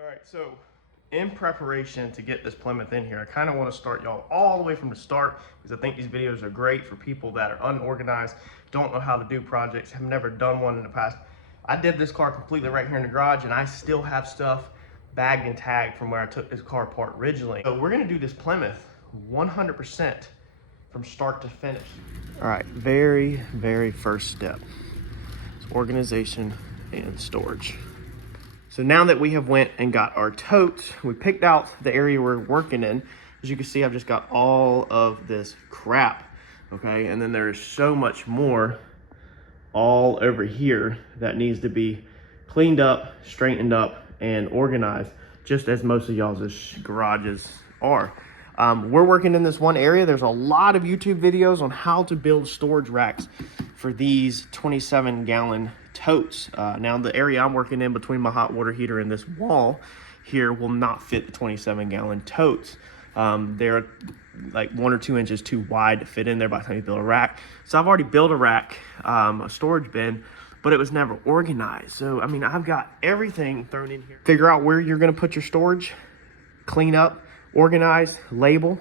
All right, so in preparation to get this Plymouth in here, I kind of want to start y'all all the way from the start, because I think these videos are great for people that are unorganized, don't know how to do projects, have never done one in the past. I did this car completely right here in the garage, and I still have stuff bagged and tagged from where I took this car apart originally. So we're gonna do this Plymouth 100% from start to finish. All right, very first step is organization and storage. So now that we have went and got our totes, we picked out the area we're working in. As you can see, I've just got all of this crap, okay? And then there's so much more all over here that needs to be cleaned up, straightened up, and organized, just as most of y'all's garages are. We're working in this one area. There's a lot of YouTube videos on how to build storage racks for these 27-gallon totes. Now the area I'm working in between my hot water heater and this wall here will not fit the 27-gallon totes. They're like 1 or 2 inches too wide to fit in there by the time you build a rack. So I've already built a rack, a storage bin, but it was never organized. So I mean, I've got everything thrown in here. Figure out where you're gonna put your storage, clean up, organize, label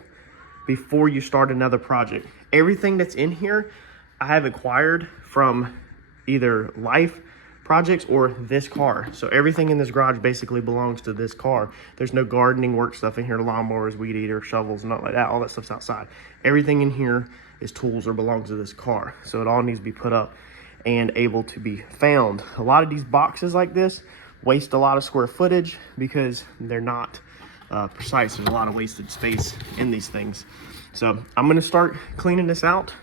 before you start another project. Everything that's in here I have acquired from either life projects or this car. So everything in this garage basically belongs to this car. There's no gardening work stuff in here, lawnmowers, weed eater, shovels, not like that. All that stuff's outside. Everything in here is tools or belongs to this car. So it all needs to be put up and able to be found. A lot of these boxes like this waste a lot of square footage because they're not precise. There's a lot of wasted space in these things. So I'm gonna start cleaning this out,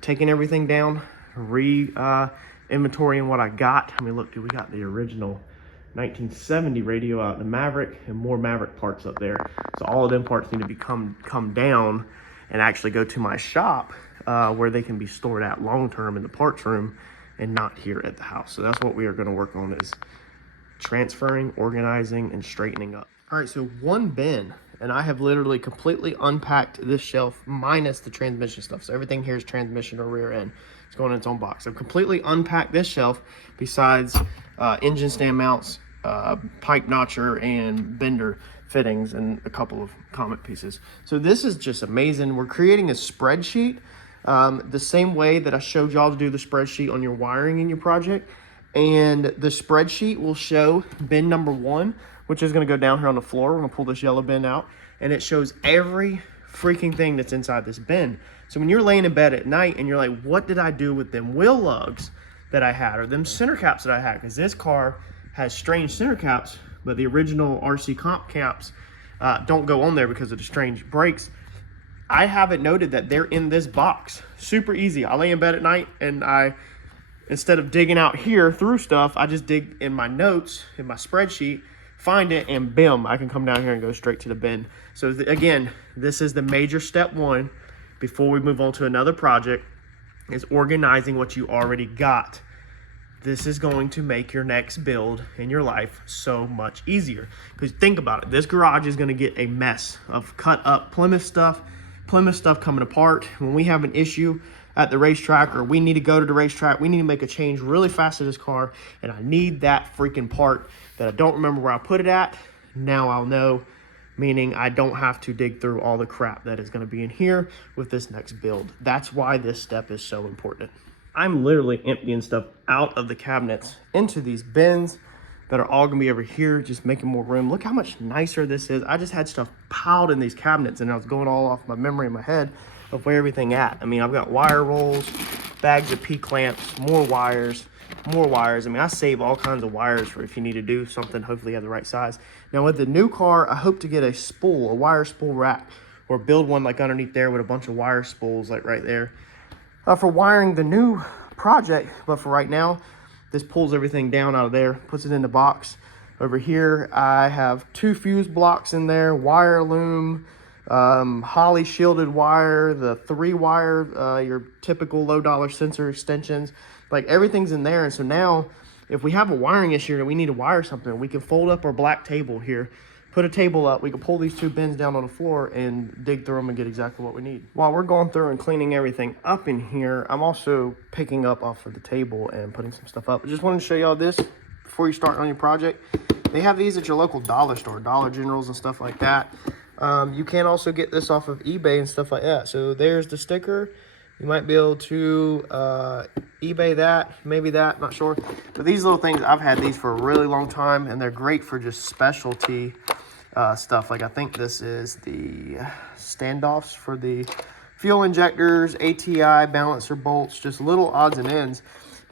taking everything down, inventorying what I got. I mean, look, dude, we got the original 1970 radio out in the Maverick and more Maverick parts up there. So all of them parts need to be come down and actually go to my shop where they can be stored at long-term in the parts room and not here at the house. So that's what we are gonna work on, is transferring, organizing, and straightening up. All right, so one bin, and I have literally completely unpacked this shelf minus the transmission stuff. So everything here is transmission or rear end. It's going in its own box. I've completely unpacked this shelf besides engine stand mounts, pipe notcher, and bender fittings, and a couple of Comet pieces. So this is just amazing. We're creating a spreadsheet the same way that I showed y'all to do the spreadsheet on your wiring in your project. And the spreadsheet will show bin number 1, which is going to go down here on the floor. We're going to pull this yellow bin out, and it shows every freaking thing that's inside this bin. So when you're laying in bed at night and you're like, what did I do with them wheel lugs that I had, or them center caps that I had? Because this car has strange center caps, but the original RC comp caps don't go on there because of the strange brakes. I have it noted that they're in this box. Super easy. I lay in bed at night, and instead of digging out here through stuff, I just dig in my notes, in my spreadsheet, find it, and bim, I can come down here and go straight to the bin. So again, this is the major step 1 before we move on to another project, is organizing what you already got. This is going to make your next build in your life so much easier. Because think about it, this garage is gonna get a mess of cut up Plymouth stuff coming apart. When we have an issue at the racetrack, or we need to go to the racetrack, we need to make a change really fast to this car, and I need that freaking part that I don't remember where I put it at. Now I'll know, meaning I don't have to dig through all the crap that is going to be in here with this next build. That's why this step is so important. I'm literally emptying stuff out of the cabinets into these bins that are all gonna be over here, just making more room. Look how much nicer this is. I just had stuff piled in these cabinets, and I was going all off my memory in my head of where everything at. I mean, I've got wire rolls, bags of P-clamps, more wires. I mean, I save all kinds of wires for if you need to do something, hopefully you have the right size. Now with the new car, I hope to get a spool, a wire spool rack, or build one like underneath there with a bunch of wire spools like right there for wiring the new project. But for right now, this pulls everything down out of there, puts it in the box. Over here, I have 2 fuse blocks in there, wire loom, Holly shielded wire, the 3-wire, your typical low-dollar sensor extensions. Like, everything's in there. And so now, if we have a wiring issue and we need to wire something, we can fold up our black table here, put a table up, we can pull these 2 bins down on the floor and dig through them and get exactly what we need. While we're going through and cleaning everything up in here, I'm also picking up off of the table and putting some stuff up. I just wanted to show y'all this before you start on your project. They have these at your local dollar store, Dollar Generals and stuff like that. You can also get this off of eBay and stuff like that. So there's the sticker. You might be able to eBay that, maybe that, not sure. But these little things, I've had these for a really long time, and they're great for just specialty stuff. Like I think this is the standoffs for the fuel injectors, ATI, balancer bolts, just little odds and ends.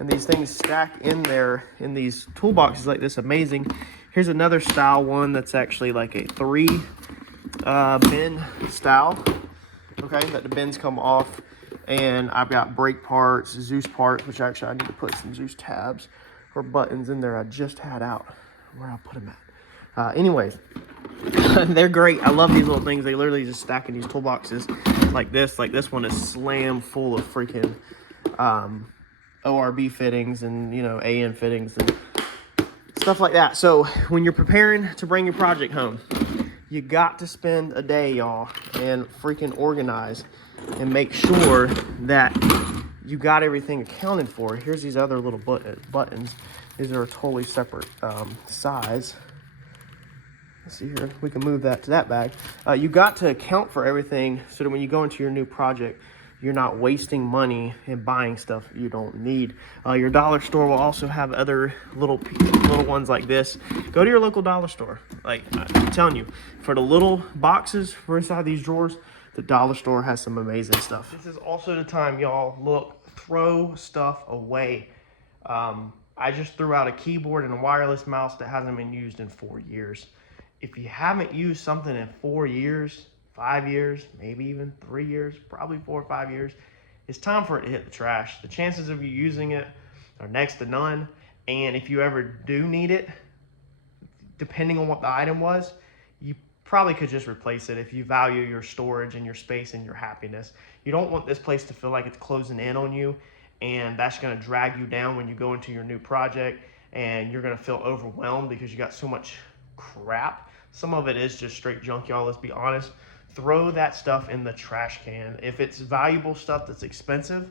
And these things stack in there in these toolboxes like this, amazing. Here's another style one that's actually like a 3 bin style, okay, that the bins come off. And I've got brake parts, Zeus parts, which actually I need to put some Zeus tabs or buttons in there I just had out. Where I'll put them at. Anyways, they're great. I love these little things. They literally just stack in these toolboxes like this. Like this one is slam full of freaking ORB fittings and, you know, AN fittings and stuff like that. So when you're preparing to bring your project home, you got to spend a day, y'all, and freaking organize and make sure that you got everything accounted for. Here's these other little buttons. These are a totally separate size. Let's see here. We can move that to that bag. You got to account for everything so that when you go into your new project, you're not wasting money and buying stuff you don't need. Your dollar store will also have other little ones like this. Go to your local dollar store. Like I'm telling you, for the little boxes for inside these drawers, the dollar store has some amazing stuff. This is also the time, y'all, look, throw stuff away. I just threw out a keyboard and a wireless mouse that hasn't been used in 4 years. If you haven't used something in 4 years, 5 years, maybe even 3 years, probably 4 or 5 years, it's time for it to hit the trash. The chances of you using it are next to none. And if you ever do need it, depending on what the item was, you probably could just replace it if you value your storage and your space and your happiness. You don't want this place to feel like it's closing in on you, and that's going to drag you down when you go into your new project, and you're going to feel overwhelmed because you got so much crap. Some of it is just straight junk, y'all, let's be honest. Throw that stuff in the trash can. If it's valuable stuff that's expensive,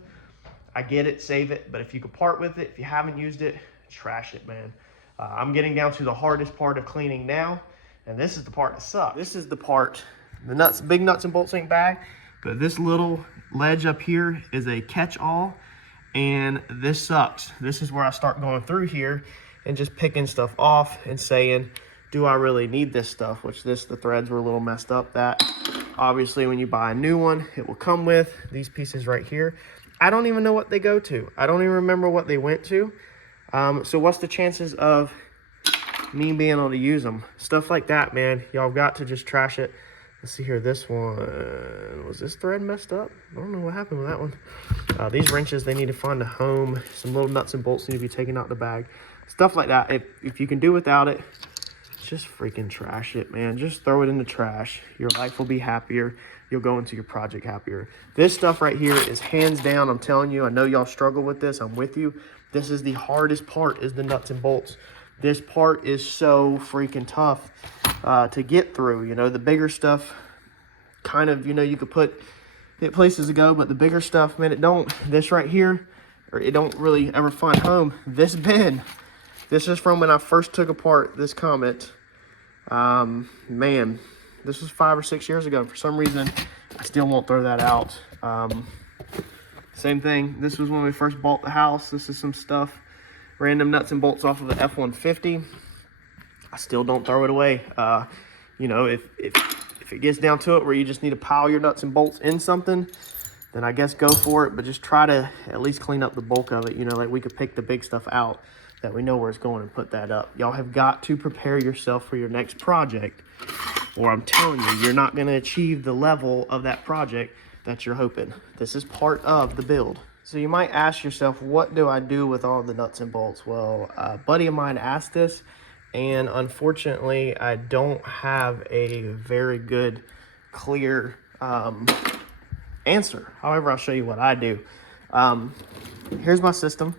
I get it, save it. But if you could part with it, if you haven't used it, trash it, man. I'm getting down to the hardest part of cleaning now, and this is the part that sucks. This is the part, the big nuts and bolts ain't bad, but this little ledge up here is a catch-all, and this sucks. This is where I start going through here and just picking stuff off and saying, do I really need this stuff? Which the threads were a little messed up. That obviously when you buy a new one, it will come with these pieces right here. I don't even know what they go to. I don't even remember what they went to. So what's the chances of me being able to use them? Stuff like that, man. Y'all got to just trash it. Let's see here. This one, was this thread messed up? I don't know what happened with that one. These wrenches, they need to find a home. Some little nuts and bolts need to be taken out the bag. Stuff like that. If you can do without it, just freaking trash it, man. Just throw it in the trash. Your life will be happier. You'll go into your project happier. This stuff right here is hands down, I'm telling you, I know y'all struggle with this. I'm with you. This is the hardest part, is the nuts and bolts. This part is so freaking tough to get through. You know, the bigger stuff, kind of, you know, you could put it places to go, but the bigger stuff, man, it don't. This right here, or it don't really ever find home. This bin, this is from when I first took apart this Comet. Man, this was 5 or 6 years ago. For some reason, I still won't throw that out. Same thing, this was when we first bought the house. This is some stuff, random nuts and bolts off of the F-150. I still don't throw it away. You know, if it gets down to it where you just need to pile your nuts and bolts in something, then I guess go for it, but just try to at least clean up the bulk of it. You know, like we could pick the big stuff out that we know where it's going and put that up. Y'all have got to prepare yourself for your next project, or I'm telling you, you're not gonna achieve the level of that project that you're hoping. This is part of the build. So you might ask yourself, what do I do with all the nuts and bolts? Well, a buddy of mine asked this, and unfortunately, I don't have a very good, clear answer. However, I'll show you what I do. Here's my system.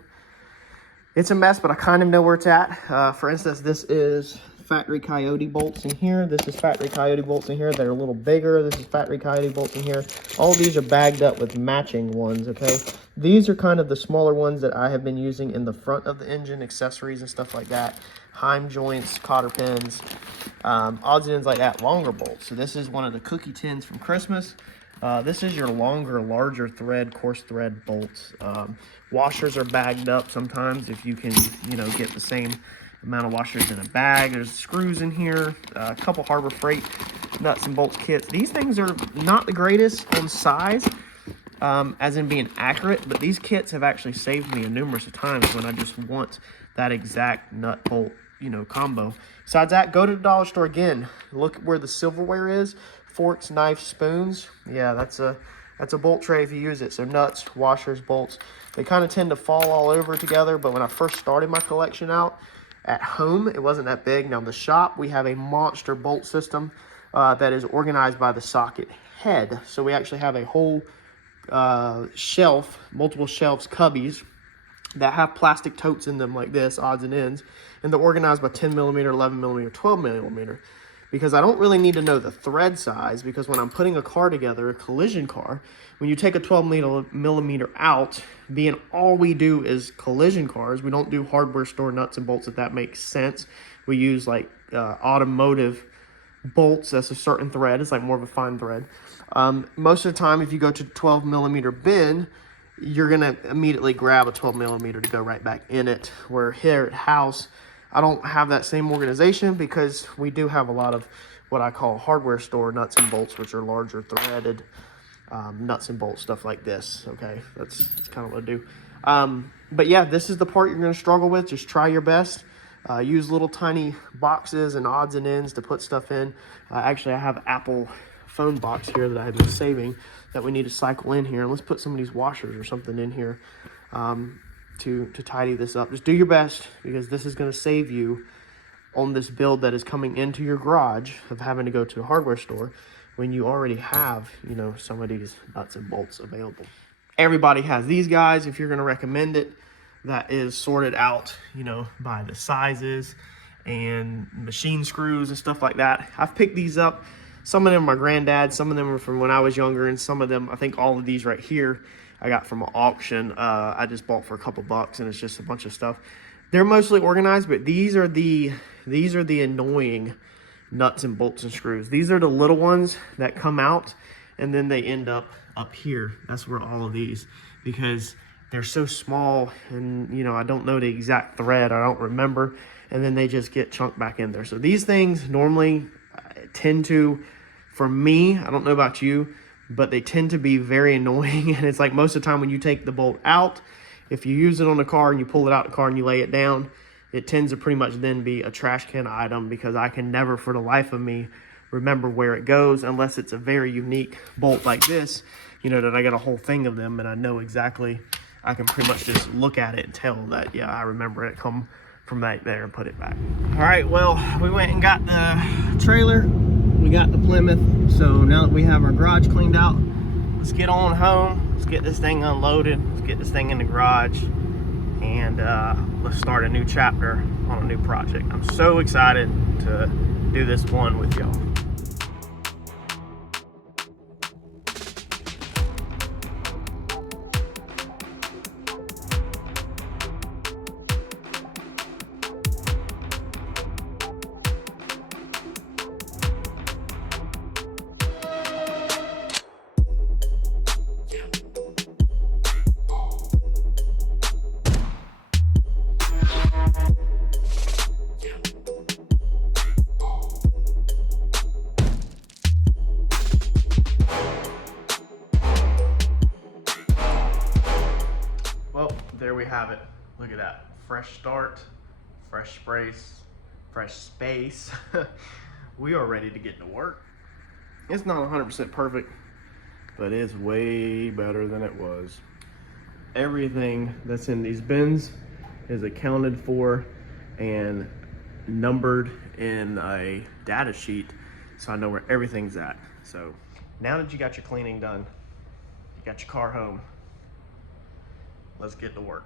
It's a mess, but I kind of know where it's at. For instance, this is factory Coyote bolts in here. This is factory Coyote bolts in here. They're a little bigger. This is factory Coyote bolts in here. All these are bagged up with matching ones, okay? These are kind of the smaller ones that I have been using in the front of the engine, accessories and stuff like that. Heim joints, cotter pins, odds and ends like that, longer bolts. So this is one of the cookie tins from Christmas. This is your longer, larger thread, coarse thread bolts. Washers are bagged up sometimes if you can, you know, get the same amount of washers in a bag. There's screws in here, a couple Harbor Freight nuts and bolts kits. These things are not the greatest on size, as in being accurate, but these kits have actually saved me numerous of times when I just want that exact nut bolt, you know, combo. Besides that, go to the dollar store again. Look where the silverware is. Forks, knives, spoons. Yeah, that's a bolt tray if you use it. So nuts, washers, bolts. They kind of tend to fall all over together, but when I first started my collection out at home, it wasn't that big. Now in the shop, we have a monster bolt system that is organized by the socket head. So we actually have a whole shelf, multiple shelves, cubbies that have plastic totes in them like this, odds and ends, and they're organized by 10 millimeter, 11 millimeter, 12 millimeter. Because I don't really need to know the thread size, because when I'm putting a car together, a collision car, when you take a 12 millimeter out, being all we do is collision cars, we don't do hardware store nuts and bolts, if that makes sense. We use like automotive bolts. That's a certain thread. It's like more of a fine thread. Most of the time, if you go to 12 millimeter bin, you're going to immediately grab a 12 millimeter to go right back in it. Where here at house, I don't have that same organization, because we do have a lot of what I call hardware store nuts and bolts, which are larger threaded nuts and bolts, stuff like this. Okay, that's kind of what I do. But yeah, this is the part you're going to struggle with. Just try your best. Use little tiny boxes and odds and ends to put stuff in. Actually, I have Apple phone box here that I've been saving that we need to cycle in here. And let's put some of these washers or something in here to tidy this up. Just do your best, because this is going to save you on this build that is coming into your garage of having to go to a hardware store when you already have, you know, some of these nuts and bolts available. Everybody has these guys. If you're going to recommend it, that is sorted out, you know, by the sizes and machine screws and stuff like that. I've picked these up. Some of them are my granddad, some of them are from when I was younger, and some of them, I think all of these right here, I got from an auction. I just bought for a couple bucks, and it's just a bunch of stuff. They're mostly organized, but these are the annoying nuts and bolts and screws. These are the little ones that come out, and then they end up here. That's where all of these, because they're so small, and you know, I don't know the exact thread, I don't remember, and then they just get chunked back in there. So these things normally tend to, for me, I don't know about you, but they tend to be very annoying. And it's like most of the time when you take the bolt out, if you use it on the car and you pull it out the car and you lay it down, it tends to pretty much then be a trash can item, because I can never for the life of me remember where it goes, unless it's a very unique bolt like this, you know, that I got a whole thing of them and I know exactly. I can pretty much just look at it and tell that, yeah, I remember it come from right there and put it back. All right, well, we went and got the trailer. We got the Plymouth. So now that we have our garage cleaned out, let's get on home. Let's get this thing unloaded. Let's get this thing in the garage. And let's start a new chapter on a new project. I'm so excited to do this one with y'all. Well, there we have it. Look at that. Fresh start, fresh sprays, fresh space. We are ready to get to work. It's not 100% perfect, but it's way better than it was. Everything that's in these bins is accounted for and numbered in a data sheet, so I know where everything's at. So now that you got your cleaning done, you got your car home, let's get to work.